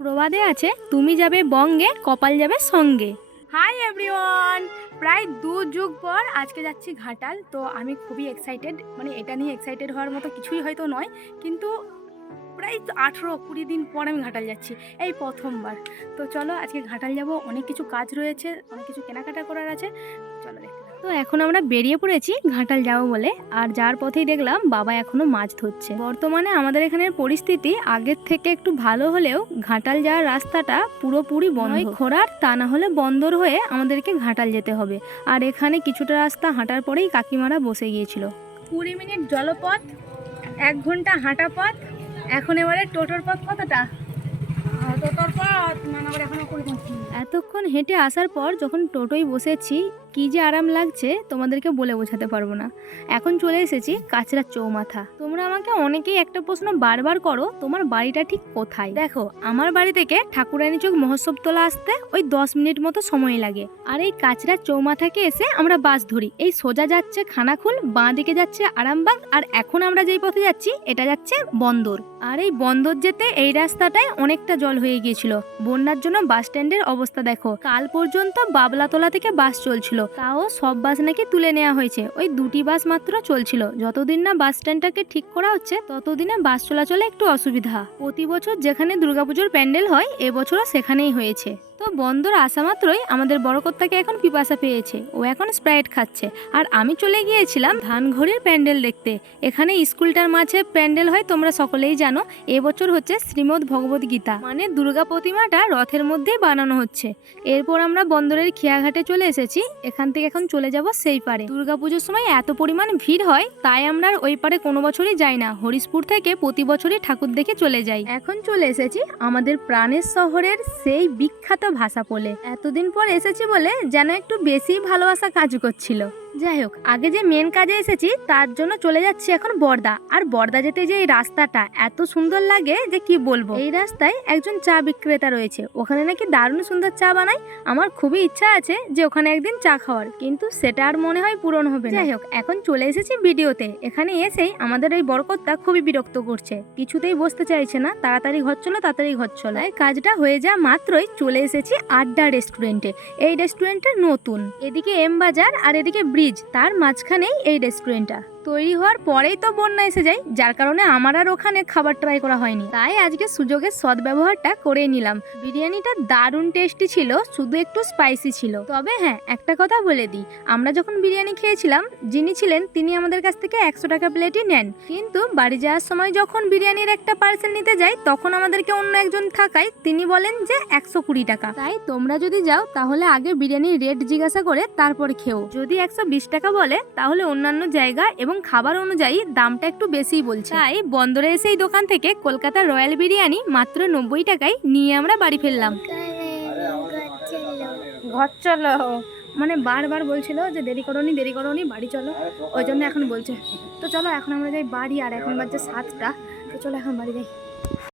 প্রবাদে আছে, তুমি যাবে বঙ্গে, কপাল যাবে সঙ্গে। হাই এভরিওয়ান, প্রায় 2 যুগ পর আজকে যাচ্ছি ঘাটাল। তো আমি খুবই এক্সাইটেড, মানে এটা নিয়ে এক্সাইটেড হওয়ার মতো কিছুই হয়তো নয়, কিন্তু প্রায় 18-20 দিন পর আমি ঘাটাল যাচ্ছি, এই প্রথমবার। তো চলো আজকে ঘাটাল যাব, অনেক কিছু কাজ রয়েছে, অনেক কিছু কেনাকাটা করার আছে, চলো দেখতে। তো এখন আমরা বেরিয়ে পড়েছি ঘাটাল যাবো বলে, আর যার পথেই দেখলাম বাবা এখনো মাছ ধরছে। বর্তমানে আমাদের এখানের পরিস্থিতি আগের থেকে একটু ভালো হলেও ঘাটাল যাওয়ার রাস্তাটা পুরোপুরি বন্ধ, খোঁড়ার তা না হলে বন্দর হয়ে আমাদেরকে ঘাটাল যেতে হবে। আর এখানে কিছুটা রাস্তা হাঁটার পরেই কাকিমারা বসে গিয়েছিল। 20 মিনিট জলপথ, 1 ঘন্টা হাঁটা পথ। এখন এবারে টোটোর পথ কতটা? টোটোর পথ এতক্ষণ হেঁটে আসার পর যখন টোটোয় বসেছি, কি যে আরাম লাগছে তোমাদেরকে বলে বোঝাতে পারবো না। এখন চলে এসেছি কাচড়ার চৌমাথা। তোমরা আমাকে অনেকেই একটা প্রশ্ন বারবার করো, তোমার বাড়িটা ঠিক কোথায়? দেখো, আমার বাড়ি থেকে ঠাকুরানী চোখ মহোৎসবতলা আসতে ওই 10 মিনিট মতো সময় লাগে। আর এই কাচড়ার চৌমাথাকে এসে আমরা বাস ধরি। এই সোজা যাচ্ছে খানাকুল, বাঁ দিকে যাচ্ছে আরামবাগ, আর এখন আমরা যেই পথে যাচ্ছি এটা যাচ্ছে বন্দর। আর এই বন্দর যেতে এই রাস্তাটায় অনেকটা জল হয়ে গিয়েছিল। বন্যার জন্য বাস স্ট্যান্ডের অবস্থা দেখো। কাল পর্যন্ত বাবলাতলা থেকে বাস চলছিল, তাও সব বাস নাকি তুলে নেওয়া হয়েছে। ওই 2টি বাস মাত্র চলছিল। যতদিন না বাস স্ট্যান্ডটাকে ঠিক করা হচ্ছে ততদিনে বাস চলাচলে একটু অসুবিধা। প্রতি বছর যেখানে দুর্গাপুজোর প্যান্ডেল হয়, এবছরও সেখানেই হয়েছে। তো বন্দর আসা মাত্রই আমাদের বড় কর্তাকে এখন পিপাসা পেয়েছে, ও এখন স্প্রাইট খাচ্ছে। আর আমি চলে গিয়েছিলাম ধানঘড়ির প্যান্ডেল দেখতে। এখানে স্কুলটার মাঝে প্যান্ডেল হয়, তোমরা সকলেই জানো। এবছর হচ্ছে শ্রীমদ্ ভগবত গীতা, মানে দুর্গা প্রতিমাটা রথের মধ্যেই বানানো হচ্ছে। এরপর আমরা বন্দরের খেয়াঘাটে চলে এসেছি। এখান থেকে এখন চলে যাব সেই পারে। দুর্গাপুজোর সময় এত পরিমাণ ভিড় হয়, তাই আমরা ওই পারে কোনো বছরই যাই না। হরিশপুর থেকে প্রতি বছরই ঠাকুর দেখে চলে যাই। এখন চলে এসেছি আমাদের প্রাণের শহরের সেই বিখ্যাত ভাষাপোলে। এতদিন পর এসেছি বলে যেন একটু বেশি ভালোবাসা কাজ করছিল। যাই হোক, আগে যে মেন কাজে এসেছি তার জন্য চলে যাচ্ছি এখন বর্দা। আর বর্দা যেতে যে এই রাস্তাটা এত সুন্দর লাগে যে কি বলবো। এই রাস্তায় একজন চা বিক্রেতা রয়েছে, ওখানে নাকি দারুণ সুন্দর চা বানায়। আমার খুবই ইচ্ছা আছে যে ওখানে একদিন চা খাওয়ার, কিন্তু সেটা আর মনে হয় পূরণ হবে না। যাই হোক, এখন চলে এসেছি ভিডিওতে। এখানে এসেই আমাদের এই বরকতটা খুবই বিরক্ত করছে, কিছুতেই বসতে চাইছে না। তাড়াতাড়ি ঘর চলো, তাড়াতাড়ি ঘর চলো। এই কাজটা হয়ে যা মাত্রই চলে এসেছি আড্ডা রেস্টুরেন্টে। এই রেস্টুরেন্টটা নতুন, এদিকে এম বাজার আর এদিকে ব্রিজ, তার মাঝখানেই এই রেস্টুরেন্টটা। তৈরি হওয়ার পরেই তো বন্যা এসে যায়, যার কারণে আমার আর ওখানে খাবার ট্রাই করা হয়নি। তাই আজকে সুযোগের সদ্ব্যবহারটা করে নিলাম। বিরিয়ানিটা দারুণ টেস্টি ছিল, শুধু একটু স্পাইসি ছিল। তবে হ্যাঁ, একটা কথা বলে দিই, আমরা যখন বিরিয়ানি খেয়েছিলাম, যিনি ছিলেন তিনি আমাদের কাছ থেকে 100 টাকা প্লেটই নেন। কিন্তু বাড়ি যাওয়ার সময় যখন বিরিয়ানির একটা পার্সেল নিতে যাই, তখন আমাদেরকে অন্য একজন থাকায় তিনি বলেন যে 120 টাকা। তাই তোমরা যদি যাও তাহলে আগে বিরিয়ানির রেট জিজ্ঞাসা করে তারপর খেও। যদি 120 টাকা বলে তাহলে অন্যান্য জায়গা এবং খাবার অনুযায়ী দামটা একটু বেশিই বলছে। তাই বন্দরে এসে এই দোকান থেকে কলকাতার রয়্যাল বিরিয়ানি মাত্র 90 টাকায় নিয়ে আমরা বাড়ি ফিরলাম। ঘর চলো, মানে বারবার বলছিল যে দেরি করোনি বাড়ি চলো, ওই জন্য এখন বলছে। তো চলো এখন আমরা যাই বাড়ি, আর এখন বাজছে 7টা। তো চলো এখন বাড়ি যাই।